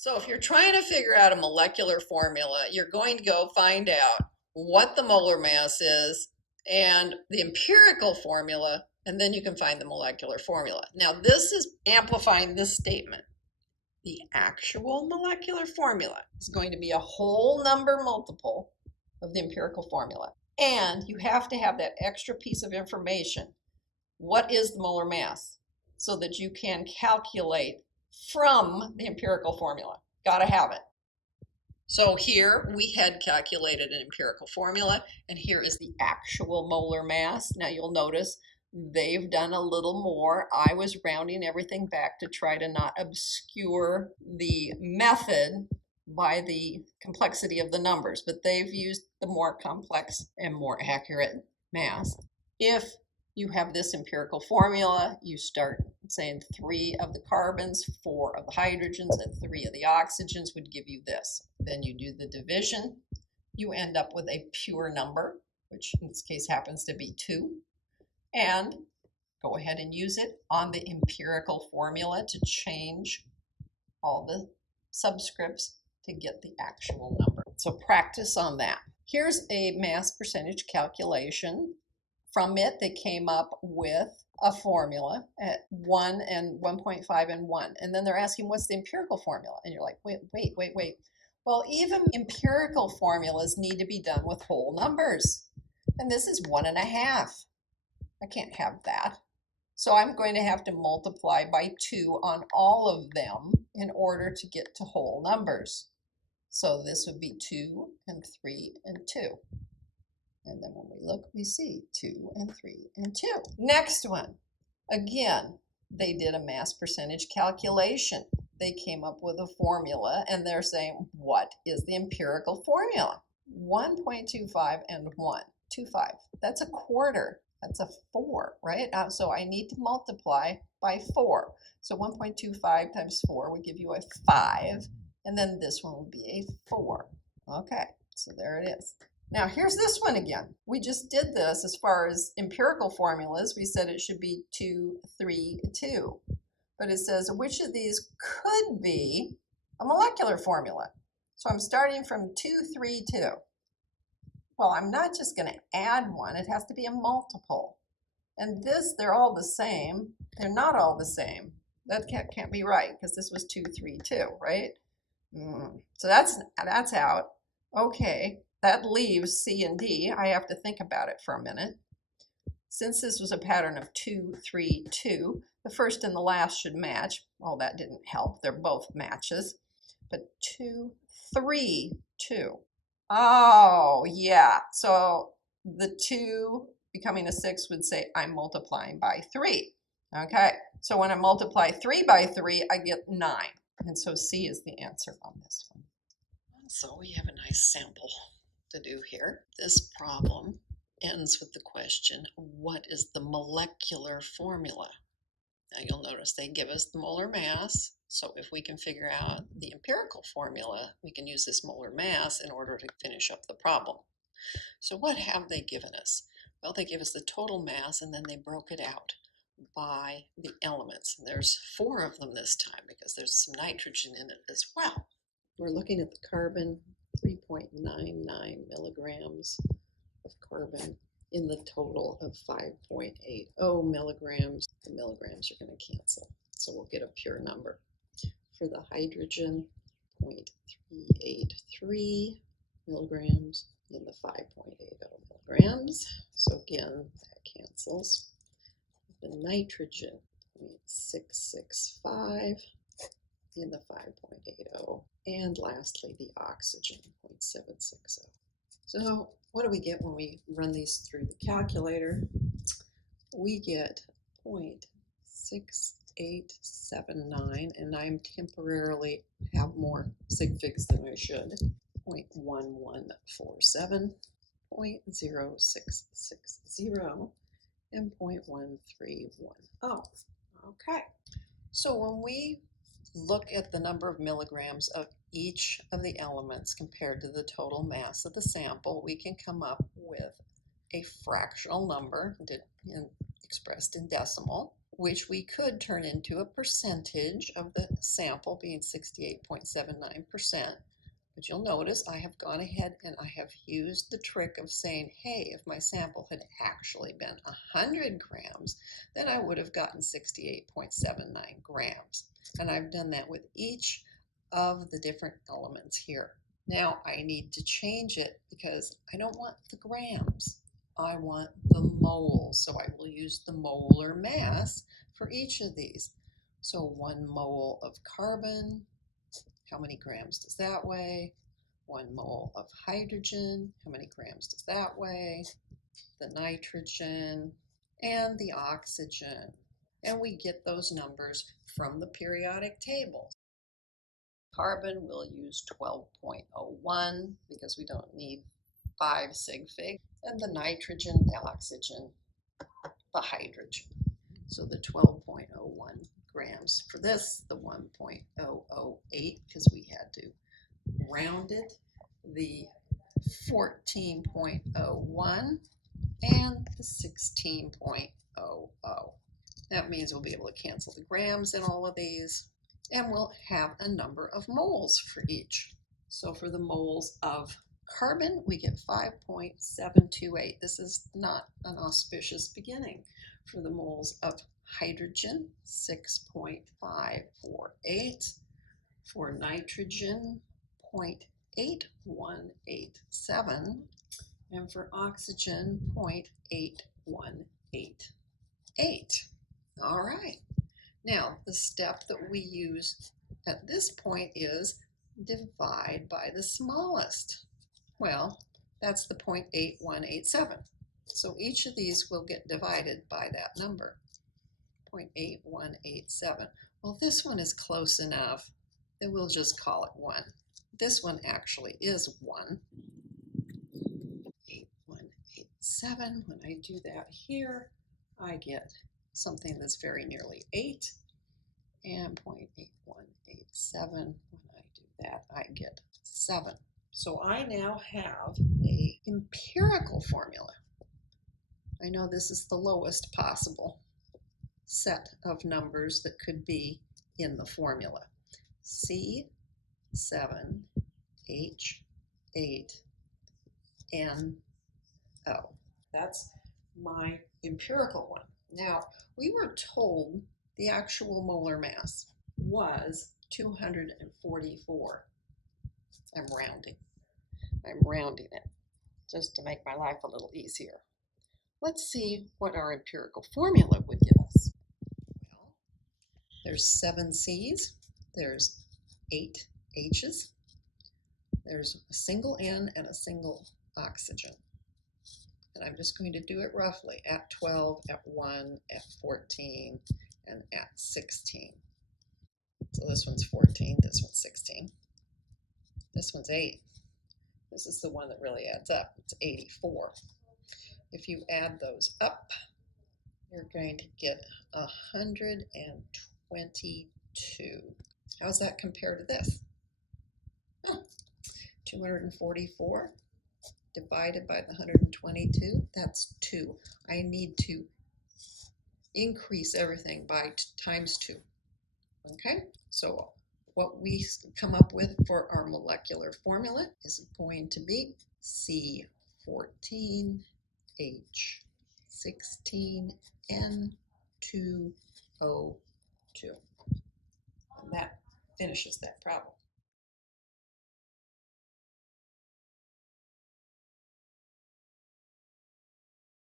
So if you're trying to figure out a molecular formula, you're going to go find out what the molar mass is and the empirical formula, and then you can find the molecular formula. Now, this is amplifying this statement. The actual molecular formula is going to be a whole number multiple of the empirical formula. And you have to have that extra piece of information. What is the molar mass? So that you can calculate from the empirical formula. Got to have it. So here we had calculated an empirical formula, and here is the actual molar mass. Now you'll notice they've done a little more. I was rounding everything back to try to not obscure the method by the complexity of the numbers, but they've used the more complex and more accurate mass. If you have this empirical formula, you start saying 3 of the carbons, 4 of the hydrogens, and 3 of the oxygens would give you this. Then you do the division. You end up with a pure number, which in this case happens to be 2. And go ahead and use it on the empirical formula to change all the subscripts to get the actual number. So practice on that. Here's a mass percentage calculation. From it, they came up with a formula at 1 and 1.5 and 1. And then they're asking, what's the empirical formula? And you're like, wait. Well, even empirical formulas need to be done with whole numbers. And this is 1.5. I can't have that. So I'm going to have to multiply by 2 on all of them in order to get to whole numbers. So this would be 2 and 3 and 2. And then when we look, we see 2 and 3 and 2. Next one. Again, they did a mass percentage calculation. They came up with a formula, and they're saying, what is the empirical formula? 1.25 and 1.25. That's a quarter. That's a 4, right? So I need to multiply by 4. So 1.25 times 4 would give you a 5. And then this one would be a 4. Okay, so there it is. Now here's this one again. We just did this as far as empirical formulas. We said it should be 2, 3, 2. But it says which of these could be a molecular formula. So I'm starting from 2, 3, 2. Well, I'm not just going to add one. It has to be a multiple. And this, they're all the same. They're not all the same. That can't be right because this was 2, 3, 2, right? So that's out. Okay. That leaves C and D. I have to think about it for a minute. Since this was a pattern of 2, 3, 2, the first and the last should match. Oh, that didn't help. They're both matches. But 2, 3, 2. Oh, yeah. So the 2 becoming a 6 would say I'm multiplying by 3. Okay. So when I multiply 3 by 3, I get 9. And so C is the answer on this one. So we have a nice sample to do here. This problem ends with the question, what is the molecular formula? Now you'll notice they give us the molar mass. So if we can figure out the empirical formula, we can use this molar mass in order to finish up the problem. So what have they given us? Well, they give us the total mass, and then they broke it out by the elements. And there's 4 of them this time because there's some nitrogen in it as well. We're looking at the carbon, 3.99 milligrams of carbon in the total of 5.80 milligrams. The milligrams are going to cancel, so we'll get a pure number. For the hydrogen, 0.383 milligrams in the 5.80 milligrams. So again, that cancels. The nitrogen, 0.665 in the 5.80. And lastly, the oxygen, 0.760. So what do we get when we run these through the calculator? We get 0.6879, and I'm temporarily have more sig figs than I should. 0.1147, 0.0660, and 0.1310. Okay. So when we look at the number of milligrams of each of the elements compared to the total mass of the sample, we can come up with a fractional number expressed in decimal. which we could turn into a percentage of the sample being 68.79%. But you'll notice I have gone ahead and I have used the trick of saying, hey, if my sample had actually been 100 grams, then I would have gotten 68.79 grams. And I've done that with each of the different elements here. Now I need to change it because I don't want the grams. I want the moles, so I will use the molar mass for each of these. So 1 mole of carbon, how many grams does that weigh? 1 mole of hydrogen, how many grams does that weigh? The nitrogen and the oxygen. And we get those numbers from the periodic table. Carbon, we'll use 12.01 because we don't need 5 sig fig. And the nitrogen, the oxygen, the hydrogen. So the 12.01 grams for this, the 1.008 because we had to round it, the 14.01 and the 16.00. That means we'll be able to cancel the grams in all of these, and we'll have a number of moles for each. So for the moles of carbon, we get 5.728. This is not an auspicious beginning. For the moles of hydrogen, 6.548. For nitrogen, 0.8187. And for oxygen, 0.8188. All right. Now, the step that we use at this point is divide by the smallest. Well, that's the 0.8187. So each of these will get divided by that number, 0.8187. Well, this one is close enough that we'll just call it 1. This one actually is 1. 8187. When I do that here, I get something that's very nearly 8. And 0.8187, when I do that, I get 7. So I now have an empirical formula. I know this is the lowest possible set of numbers that could be in the formula. C7H8NO. That's my empirical one. Now, we were told the actual molar mass was 244. I'm rounding it just to make my life a little easier. Let's see what our empirical formula would give us. Well, there's 7 C's, there's 8 H's, there's a single N and a single oxygen. And I'm just going to do it roughly at 12, at 1, at 14, and at 16. So this one's 14, this one's 16, this one's 8. This is the one that really adds up. It's 84. If you add those up, you're going to get 122. How's that compare to this? 244 divided by the 122, that's 2. I need to increase everything by times 2. Okay, so what we come up with for our molecular formula is going to be C14H16N2O2. And that finishes that problem.